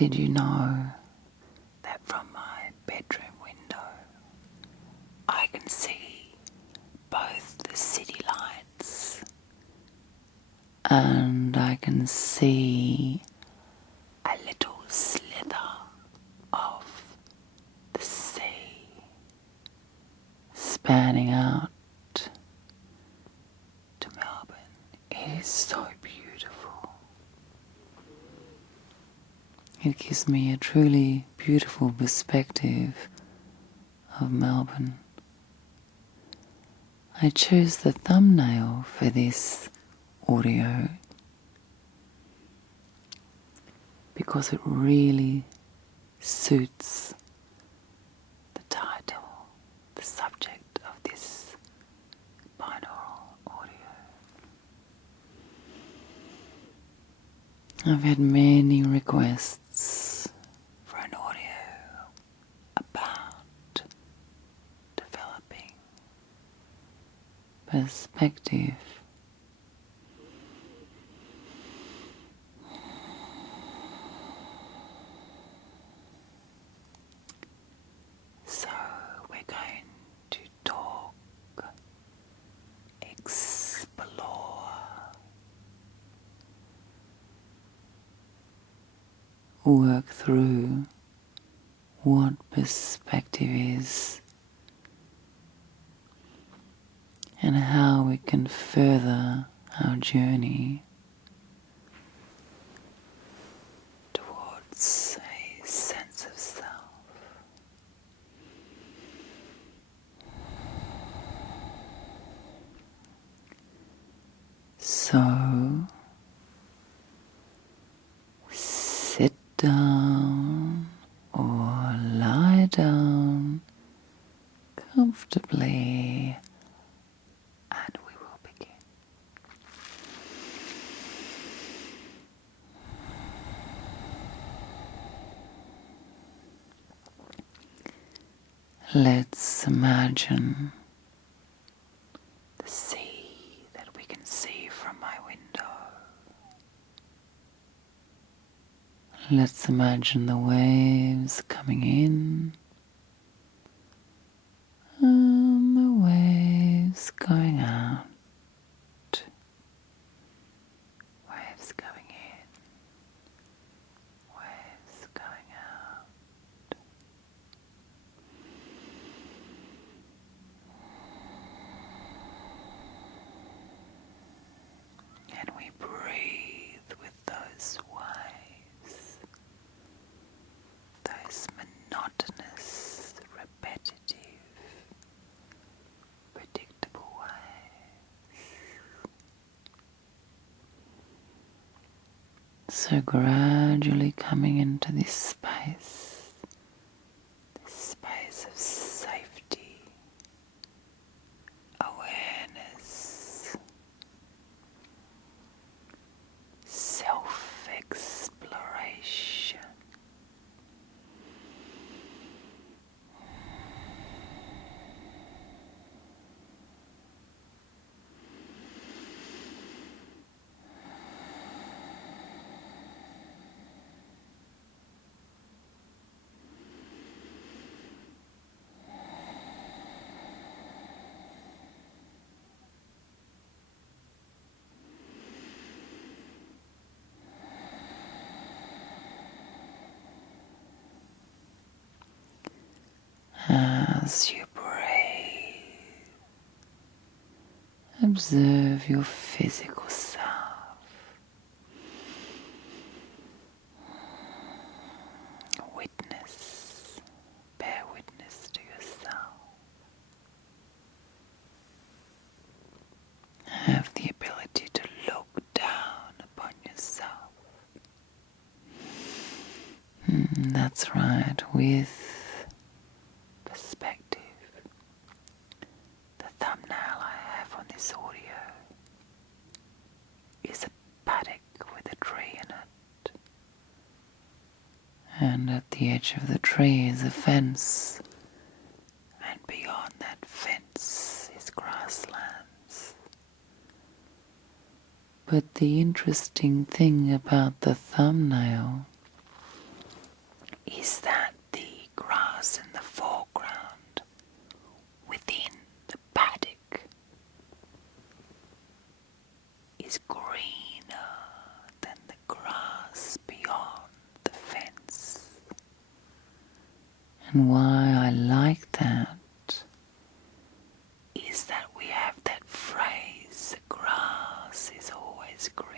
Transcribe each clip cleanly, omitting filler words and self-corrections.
Did you know that from my bedroom window I can see both the city lights and I can see a little slither of the sea spanning out to Melbourne? It is so beautiful. It gives me a truly beautiful perspective of Melbourne. I chose the thumbnail for this audio because it really suits the title, the subject of this binaural audio. I've had many requests for an audio about developing perspective. So we're going to talk, explore, work through what perspective is and how we can further our journey towards a sense of self. So sit down or lie down comfortably and we will begin. Let's imagine the sea that we can see from my window. Let's imagine the waves coming in and the waves going out. Waves going in, waves going out. And we breathe with those waves, those monotonous, repetitive, predictable waves. So gradually coming into this space of safety, awareness, self-exploration. As you breathe, observe your physical self. Bear witness to yourself. Have the ability to look down upon yourself. That's right, with perspective. The thumbnail I have on this audio is a paddock with a tree in it. And at the edge of the tree is a fence. And beyond that fence is grasslands. But the interesting thing about the thumbnail is that the grass in the foreground within the paddock is greener than the grass beyond the fence. And why I like that is that we have that phrase, the grass is always greener.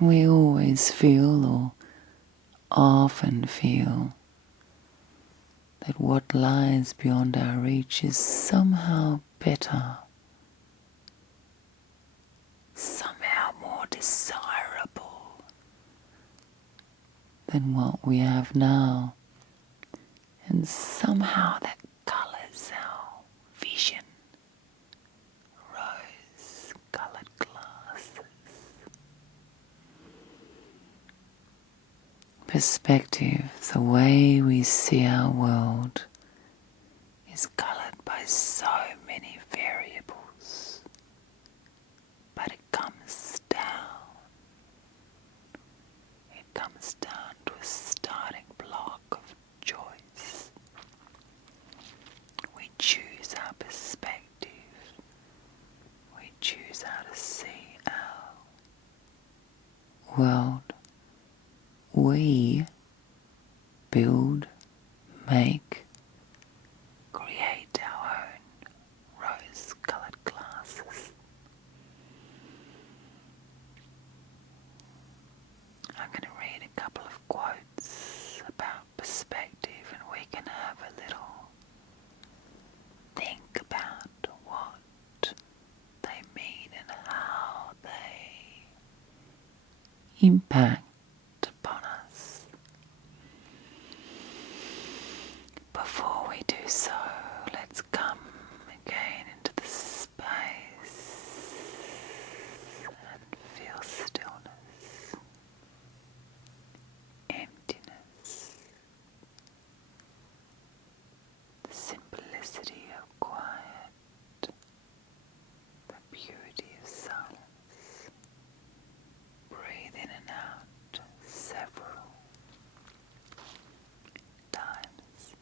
We always feel, or often feel, that what lies beyond our reach is somehow better, somehow more desirable than what we have now, and somehow that colours our vision, rose-coloured glasses. Perspective, the way we see our world, is coloured by so many variables, but it comes down to a starting block of choice. We choose our perspective, we choose how to see our world. We build, make, create our own rose-coloured glasses. I'm going to read a couple of quotes about perspective, and we can have a little think about what they mean and how they impact upon us. Before we do so, let's come again into the space and feel stillness, emptiness, the simplicity of quiet, the beauty of silence. Breathe in and out several times.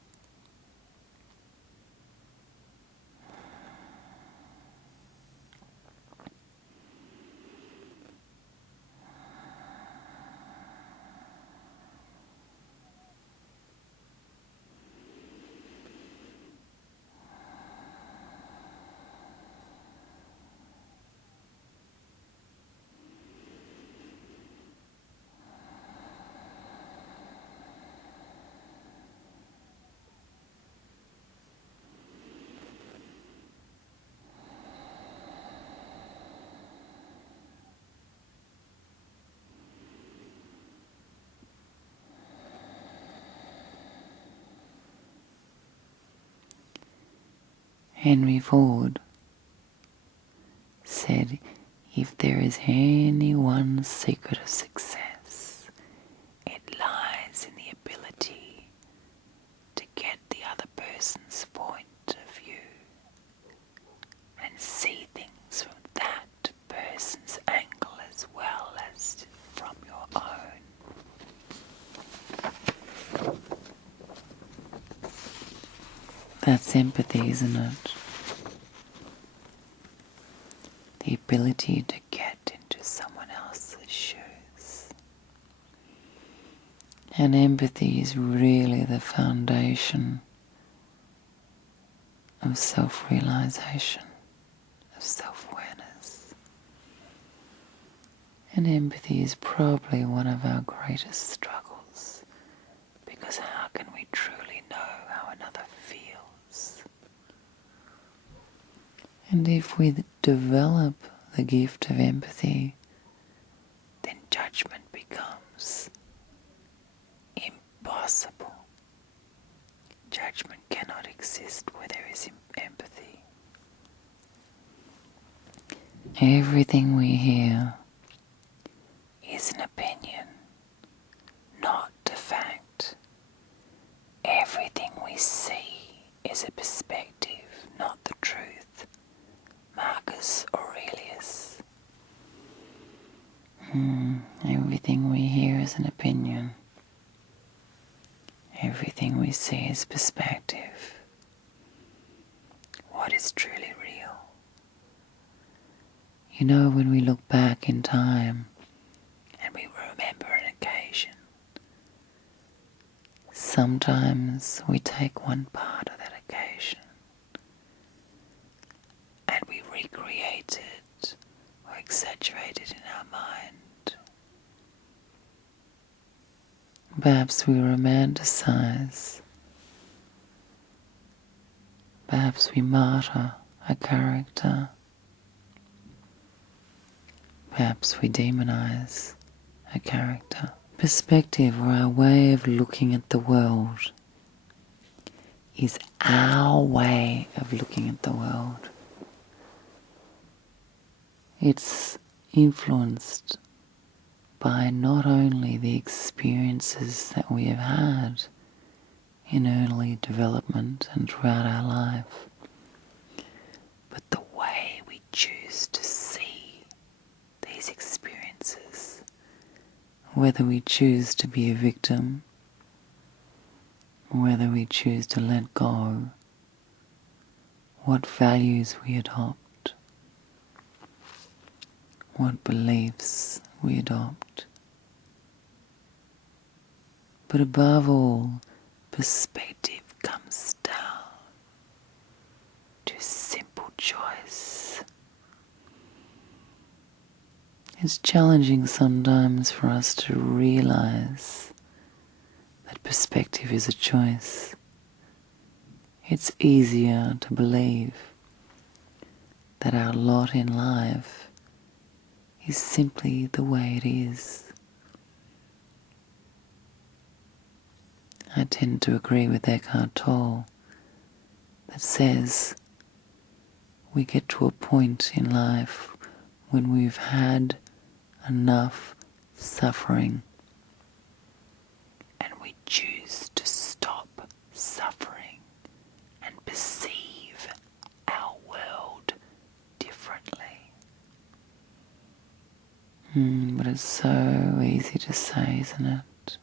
Henry Ford said, if there is any one secret of success, it lies in the ability to get the other person's point of view and see things from that person's angle as well as from your own. That's empathy, isn't it? The ability to get into someone else's shoes. And empathy is really the foundation of self-realization, of self-awareness. And empathy is probably one of our greatest struggles, because how can we truly know how another feels? And if we develop the gift of empathy, then judgment becomes impossible. Judgment cannot exist where there is empathy. Everything we hear is an opinion, not a fact. Everything we see is a perspective, not the truth. Marcus Aurelius. Everything we hear is an opinion. Everything we see is perspective. What is truly real? You know, when we look back in time and we remember an occasion, sometimes we take one part of that occasion and we recreate it or exaggerate it in our mind. Perhaps we romanticize. Perhaps we martyr a character. Perhaps we demonize a character. Perspective, or our way of looking at the world, is our way of looking at the world. It's influenced by not only the experiences that we have had in early development and throughout our life, but the way we choose to see these experiences, whether we choose to be a victim, whether we choose to let go, what values we adopt, what beliefs we adopt. But above all, perspective comes down to simple choice. It's challenging sometimes for us to realize that perspective is a choice. It's easier to believe that our lot in life is simply the way it is. I tend to agree with Eckhart Tolle that says we get to a point in life when we've had enough suffering and we choose to stop suffering and perceive our world differently. But it's so easy to say, isn't it?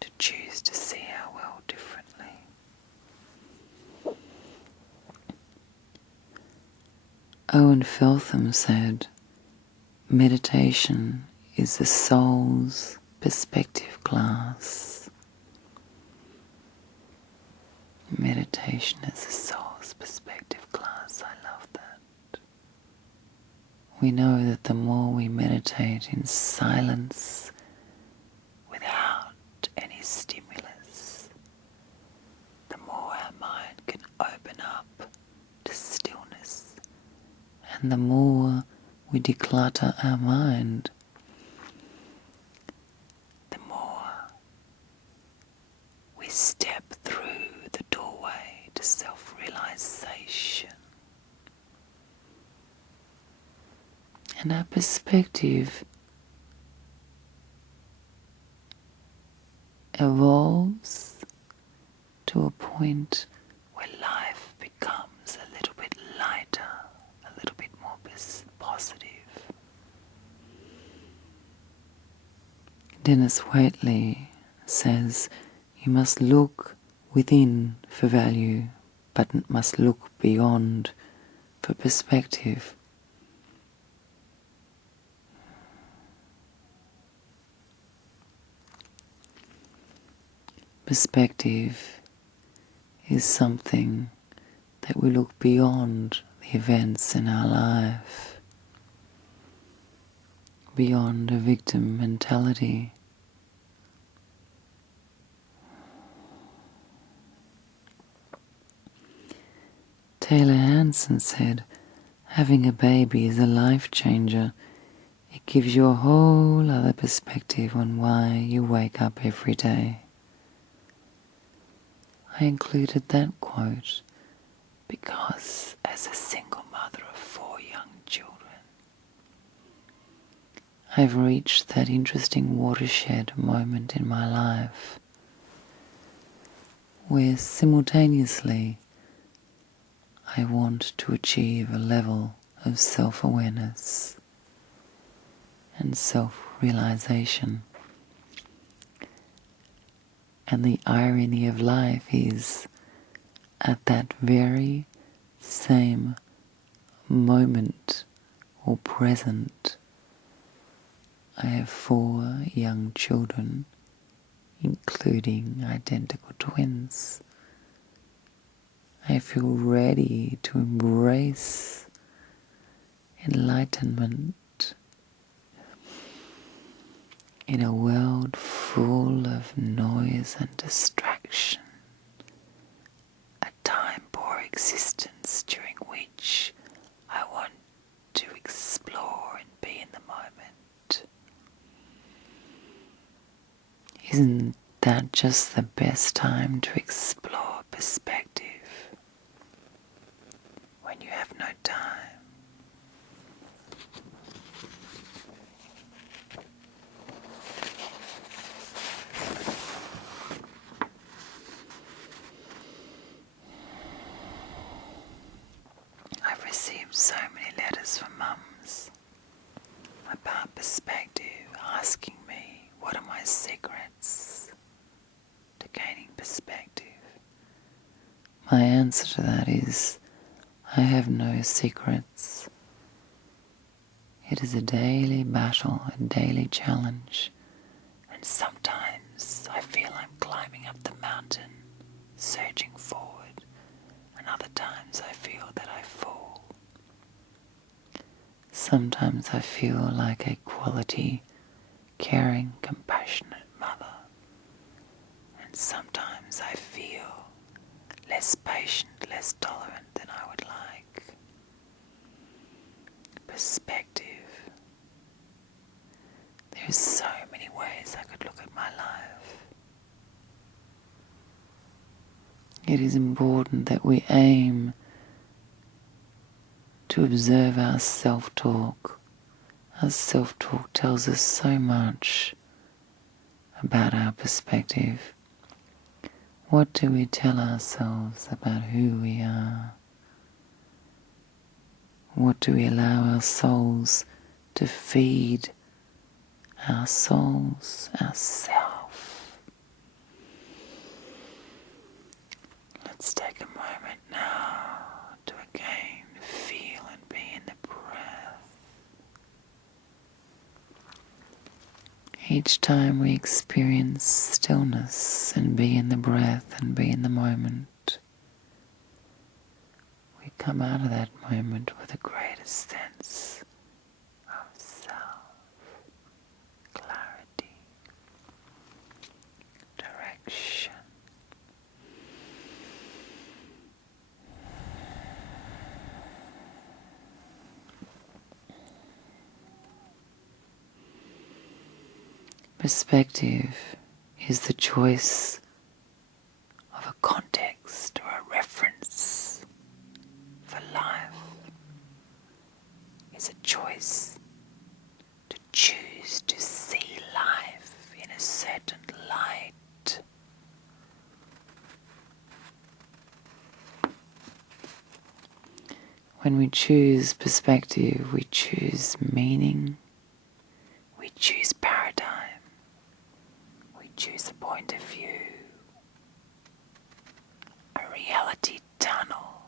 To choose to see our world differently. Owen Feltham said, meditation is the soul's perspective glass. Meditation is the soul's perspective glass. I love that. We know that the more we meditate in silence, without any stimulus, the more our mind can open up to stillness. And the more we declutter our mind, the more we step through the doorway to self-realization. And our perspective evolves to a point where life becomes a little bit lighter, a little bit more positive. Dennis Waitley says, you must look within for value, but must look beyond for perspective. Perspective is something that we look beyond the events in our life, beyond a victim mentality. Taylor Hansen said, having a baby is a life changer. It gives you a whole other perspective on why you wake up every day. I included that quote because as a single mother of 4 young children, I've reached that interesting watershed moment in my life where simultaneously I want to achieve a level of self-awareness and self-realization. And the irony of life is, at that very same moment or present, I have 4 young children, including identical twins. I feel ready to embrace enlightenment in a world full of noise and distraction, a time-poor existence during which I want to explore and be in the moment. Isn't that just the best time to explore perspective? When you have no time. I've received so many letters from mums about perspective, asking me what are my secrets to gaining perspective. My answer to that is, I have no secrets. It is a daily battle, a daily challenge, and sometimes I feel I'm climbing up the mountain, surging forward, and other times I feel that I fall. Sometimes I feel like a quality, caring, compassionate mother, and sometimes I feel less patient, less tolerant than I would like. Perspective. There's so many ways I could look at my life. It is important that we aim to observe our self-talk. Our self-talk tells us so much about our perspective. What do we tell ourselves about who we are? What do we allow our souls to feed our souls, ourself? Let's take a moment now to again feel and be in the breath. Each time we experience stillness and be in the breath and be in the moment, we come out of that moment with a greater sense of self, clarity, direction. Perspective is the choice of a context or a reference for life. It's a choice to choose to see life in a certain light. When we choose perspective, we choose meaning, we choose paradigm. Choose a point of view, a reality tunnel.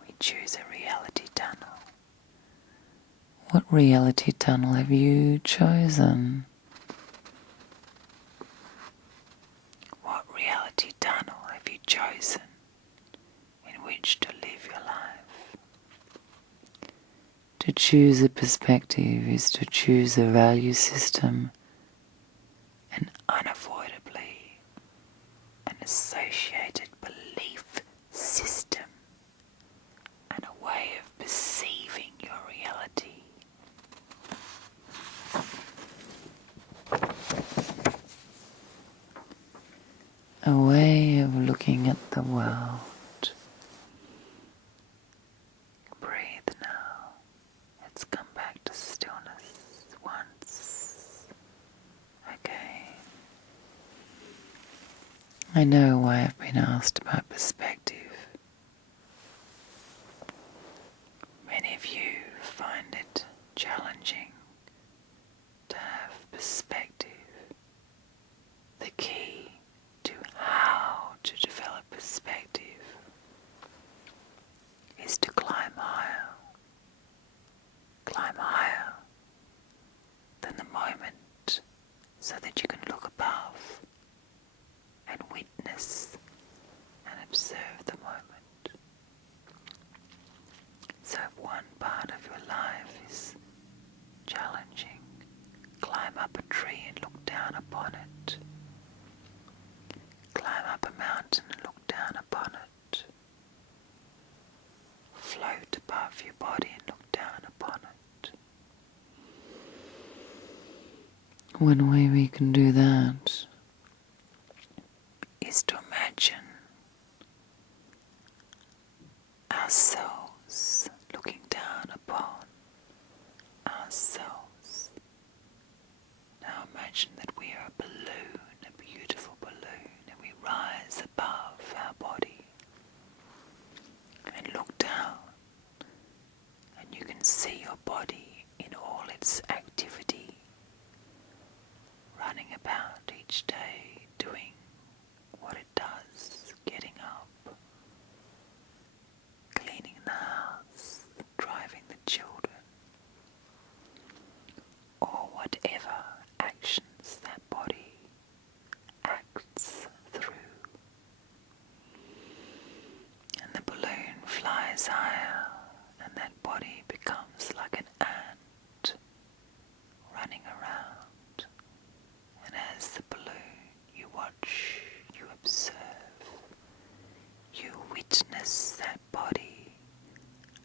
We choose a reality tunnel. What reality tunnel have you chosen? What reality tunnel have you chosen in which to live your life? To choose a perspective is to choose a value system and unavoidably an associated belief system and a way of perceiving your reality. A way of looking at the world. Breathe now. Let's come back to stillness once again. I know why I've been asked about perspective. Many of you find challenging to have perspective. The key to how to develop perspective is to climb higher than the moment, so that you can look above and witness and observe the moment. So if one part of your life is challenging, climb up a tree and look down upon it. Climb up a mountain and look down upon it. Float above your body and look down upon it. One way we can do that is to imagine ourselves looking down upon ourselves. Now imagine that we are a balloon, a beautiful balloon, and we rise above our body and look down, and you can see your body in all its activity, running about each day, doing what it does, getting up, cleaning the house, driving the children, or whatever actions that body acts through. And the balloon flies higher, and that body becomes like an ant running around. And as the balloon, you watch, you observe, you witness that body,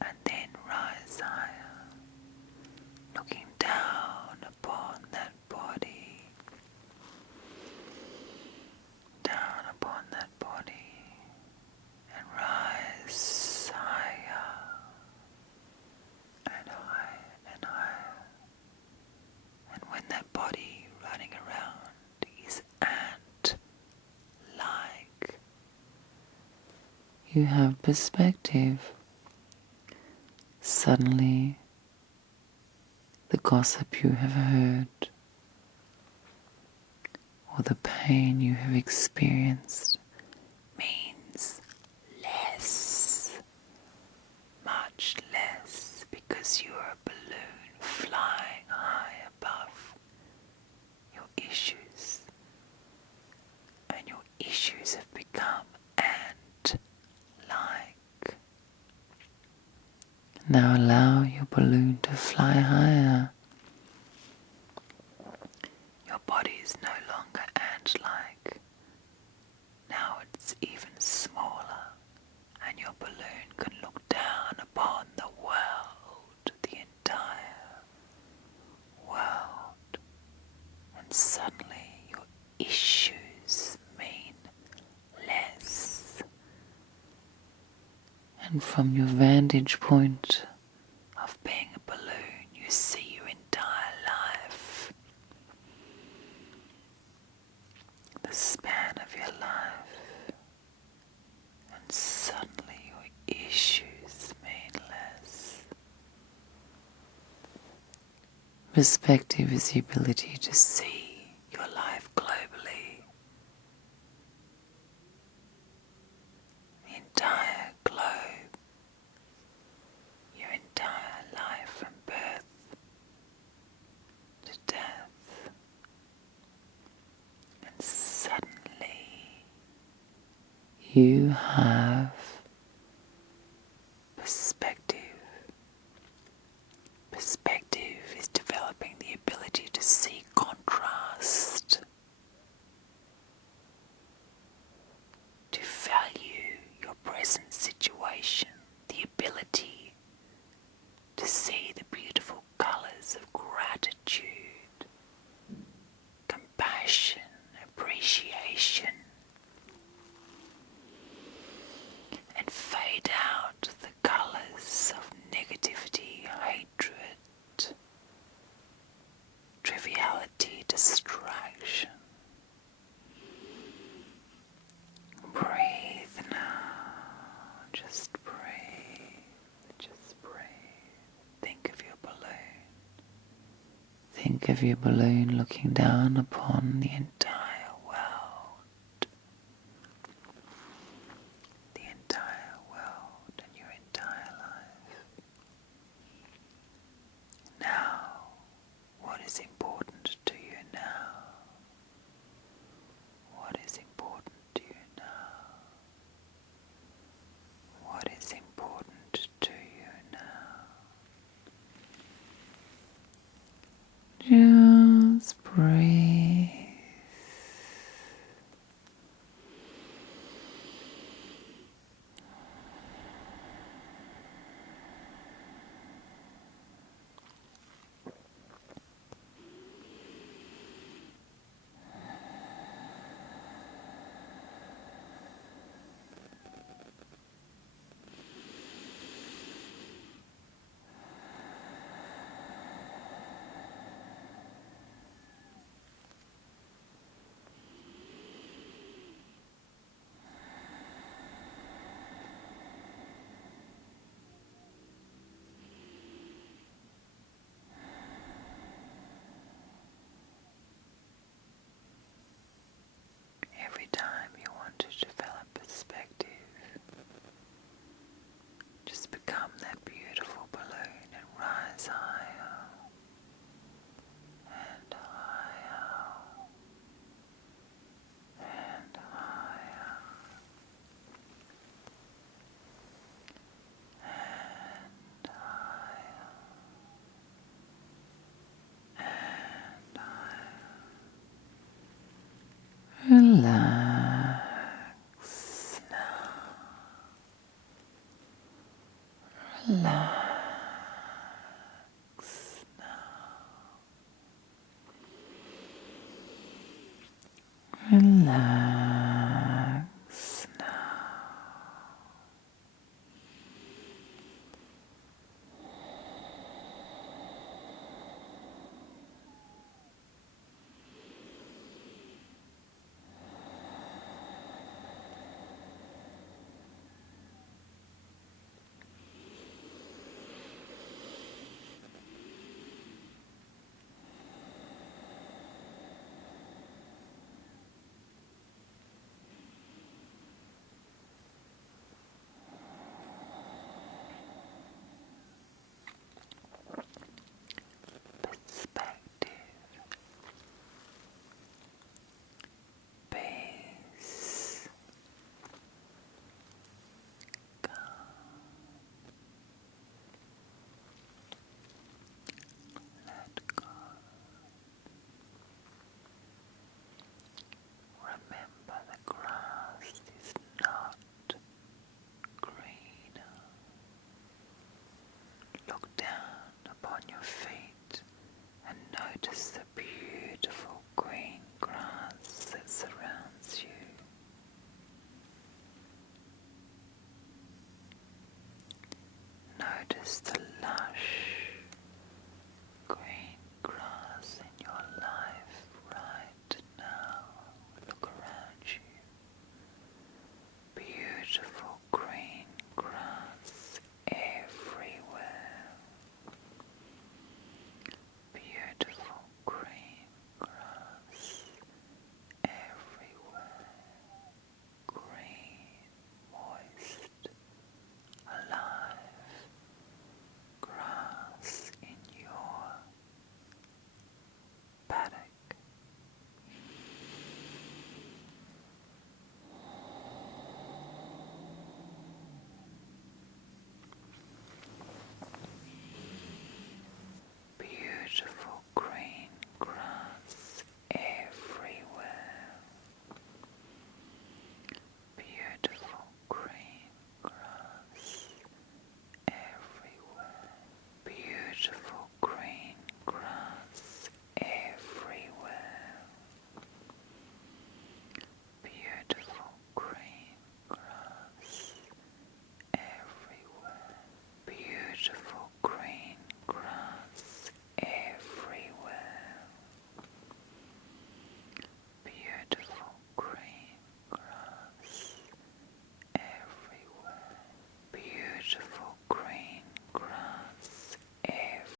and then rise higher, looking down upon that body, down upon that body, and rise higher and higher and higher. And when that body running around is ant-like, you have perspective. Suddenly, the gossip you have heard, or the pain you have experienced, means less, much less, because you are a balloon flying high above your issues, and your issues have become ant-like. Now allow your balloon to fly higher. Your body is no longer ant-like. Now it's even smaller, and your balloon can look down upon the world, the entire world. And suddenly your issues mean less. And from your vantage point of being a balloon, you see your entire life, the span of your life, and suddenly your issues mean less. Perspective is the ability to see your life globally, the entire globe, your entire life from birth to death. And suddenly you have perspective. Perspective is developing the ability to see contrast, to value your present situation, the ability to see the beautiful colors of gratitude, compassion, appreciation, and fade out the colors of negativity, hatred, triviality, distraction. Breathe now, just breathe, just breathe. Think of your balloon. of your balloon looking down upon the entire world. The entire world and your entire life. Now, what is important to you now? What is important to you now? What is important to you now? Just breathe. Every time you want to develop perspective, just become that beautiful balloon and rise higher and higher and higher and higher and higher. Relax now. Relax.